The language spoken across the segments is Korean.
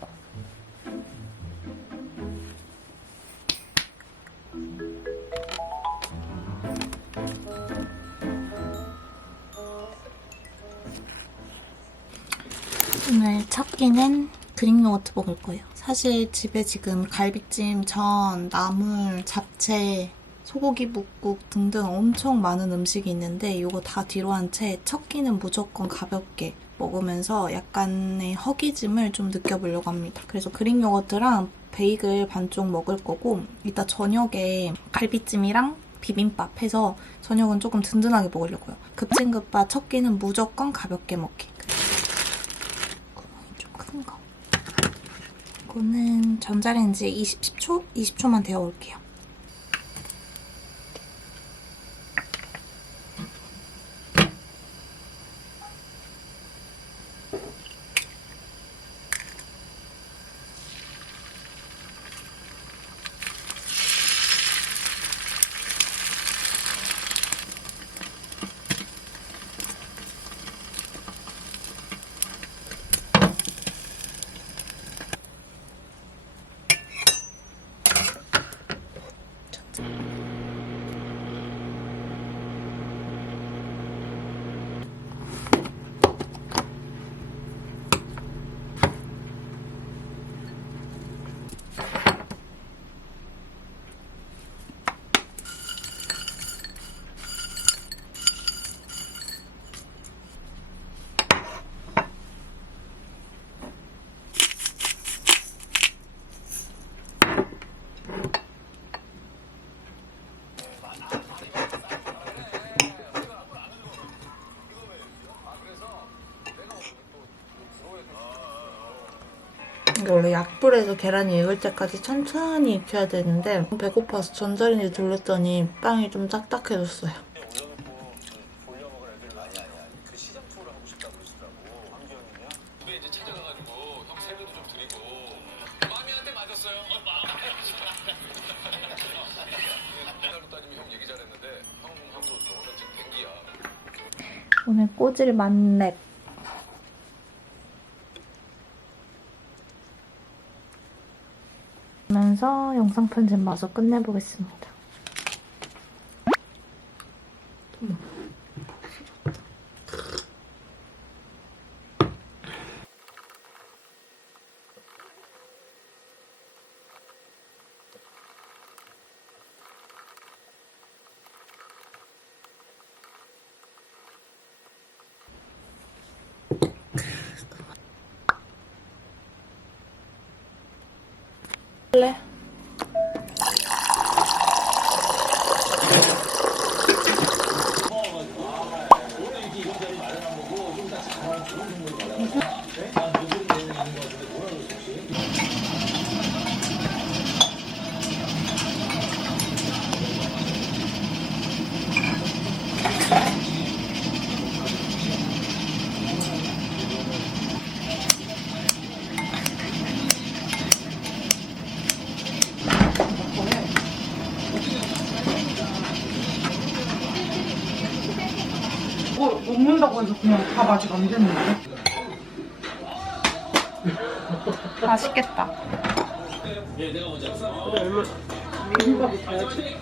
먹으려고. 오늘 첫 끼는 그릭 요거트 먹을 거예요. 사실 집에 지금 갈비찜, 전, 나물, 잡채, 소고기 묵국 등등 엄청 많은 음식이 있는데 이거 다 뒤로 한 채 첫 끼는 무조건 가볍게 먹으면서 약간의 허기짐을 좀 느껴보려고 합니다. 그래서 그릭 요거트랑 베이글 반쪽 먹을 거고 이따 저녁에 갈비찜이랑 비빔밥 해서 저녁은 조금 든든하게 먹으려고요. 급진급바 첫 끼는 무조건 가볍게 먹기. 구멍이 좀 큰 거. 이거는 전자레인지에 10초? 20초만 데워올게요. 이게 원래 약불에서 계란이 익을 때까지 천천히 익혀야 되는데 배고파서 전자레인지 돌렸더니 빵이 좀 딱딱해졌어요. 오늘 꼬질 만렙. 그러면서 영상 편집 마저 끝내보겠습니다. 할래? 먹는다고 해서 그냥 밥 아직 안 됐는데. 맛있겠다. 비빔밥이 가야지.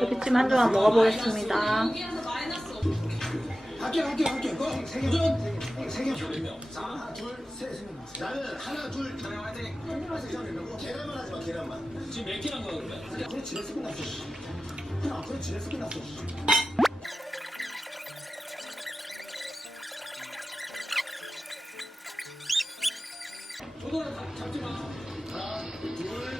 갈비찜 한 조각 먹어보겠습니다. 할게. 세 개. 하나, 둘, 셋. 나는 하나, 둘. 화이팅. 계란만 하지 마, 계란만. 지금 몇 개란 거야, 그러면? 그래, 집에서 끝났어. 그래, 집에서 끝났어. 저거는 잡지 마. 하나, 둘.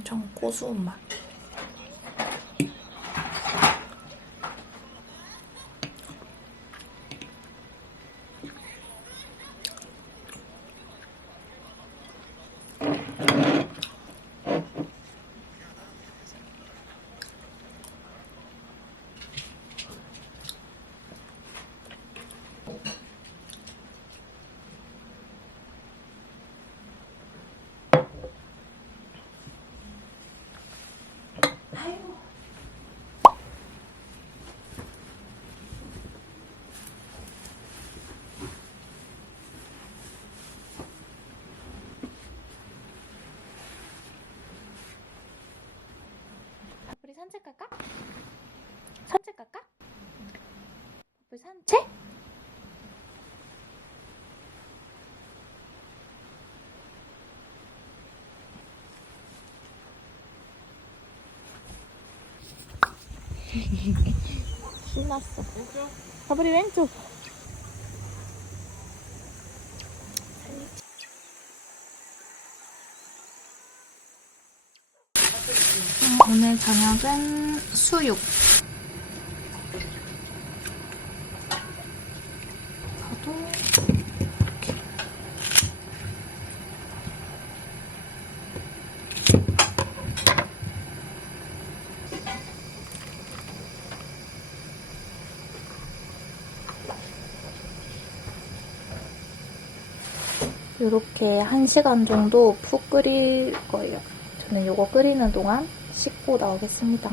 엄청 고소한 맛. 우리 산책 갈까? 산책 갈까? 우리 산책? 신났어. 버블이 왼쪽. 오늘 저녁은 수육. 파도 이렇게. 이렇게 1시간 정도 푹 끓일 거예요. 저는 이거 끓이는 동안 씻고 나오겠습니다.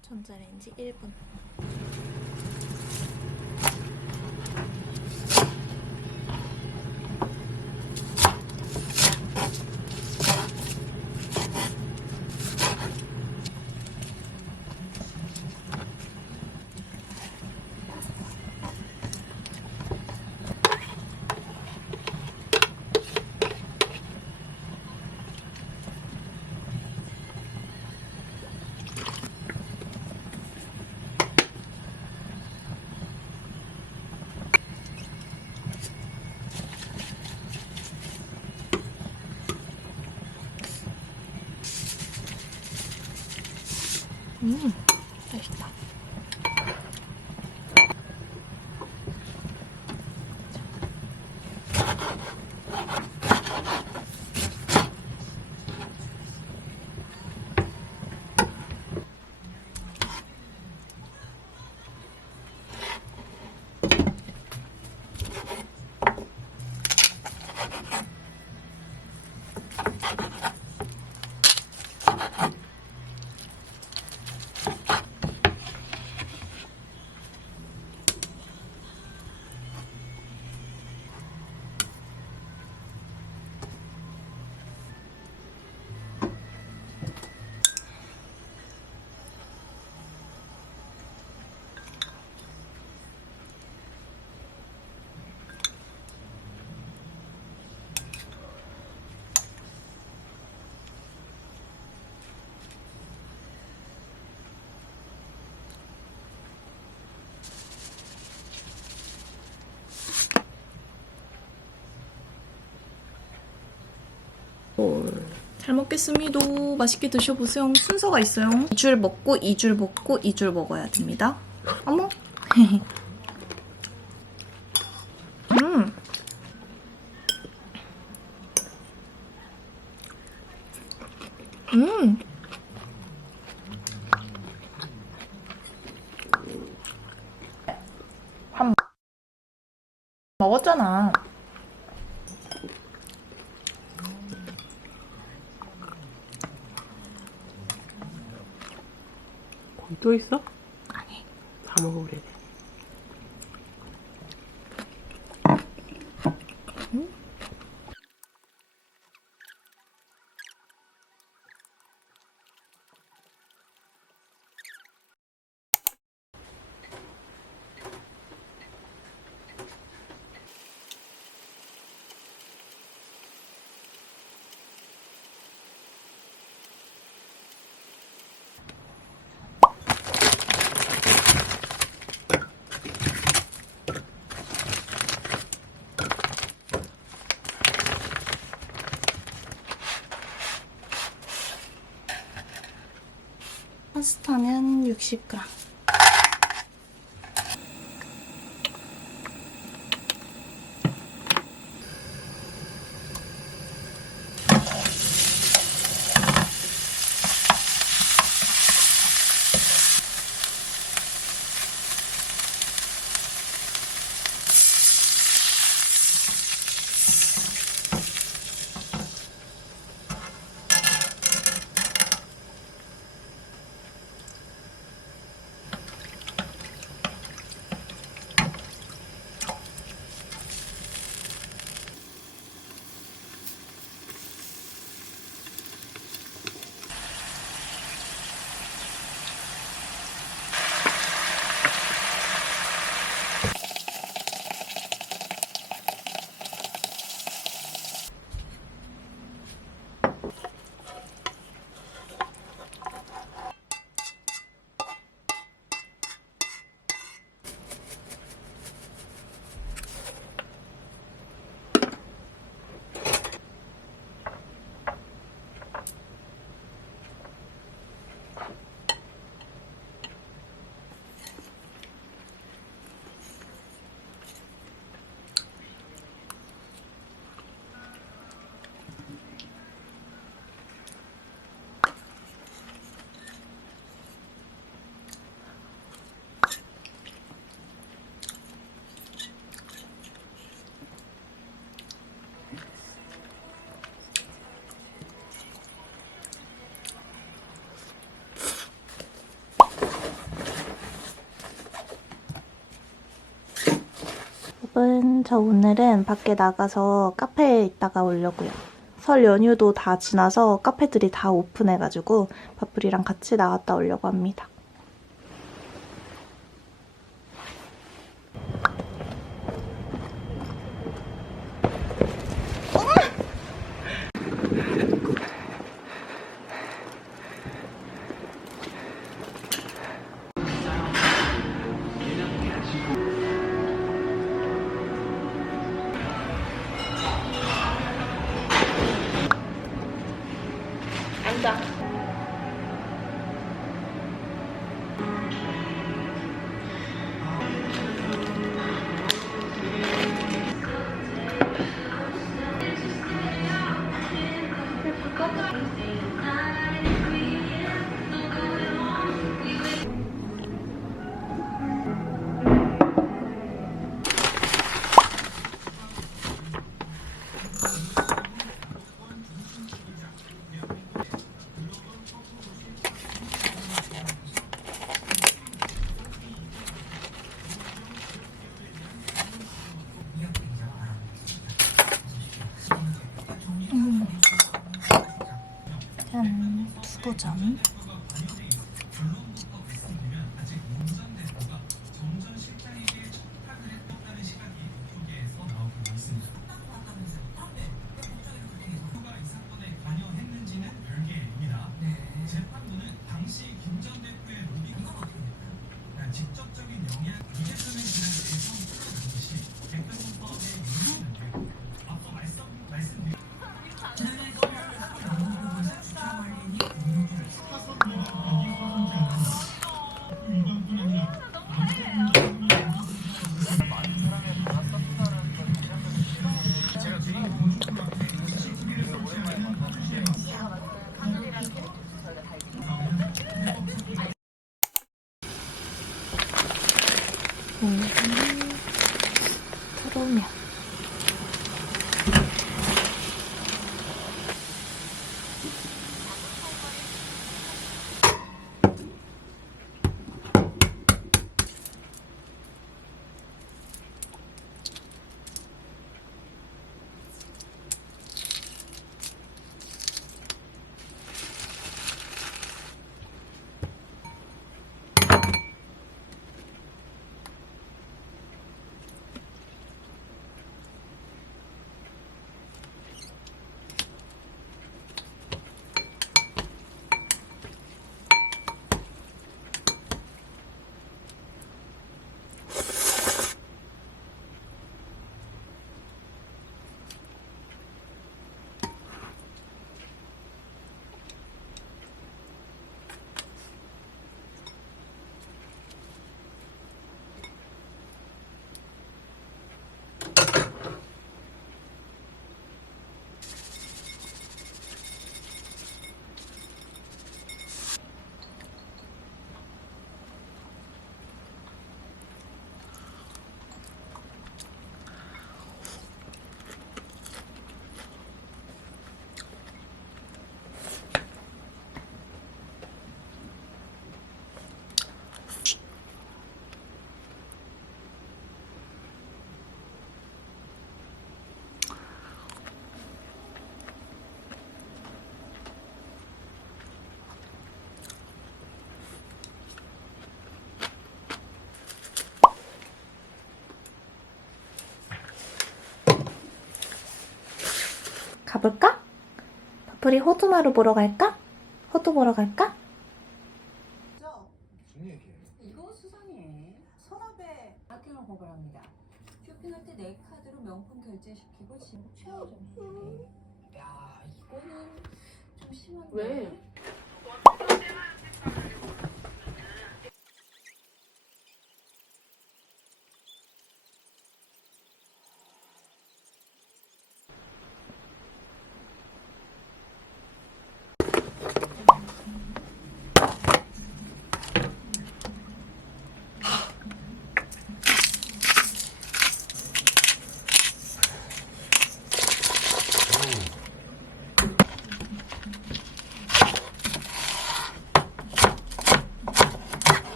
전자레인지 1분. 맛있다. 잘 먹겠습니다. 맛있게 드셔보세요. 순서가 있어요. 2줄 먹고 2줄 먹고 2줄 먹어야 됩니다. 어머. 밥 먹었잖아. 또 있어? 아니. 다 먹어버려야 돼. 파스타는 60g. 여러분, 저 오늘은 밖에 나가서 카페에 있다가 오려고요. 설 연휴도 다 지나서 카페들이 다 오픈해가지고 바풀이랑 같이 나갔다 오려고 합니다. 짠, 두부전. 그러면 가볼까? 바풀이 호두마루 보러 갈까? 호두 보러 갈까? 무슨 얘기예요? 이거 수상해. 서랍에 학교를 고발합니다. 쇼핑할 때 내 카드로 명품 결제시키고 지금 최하점이네. 야, 이거는 좀 심한데. 왜?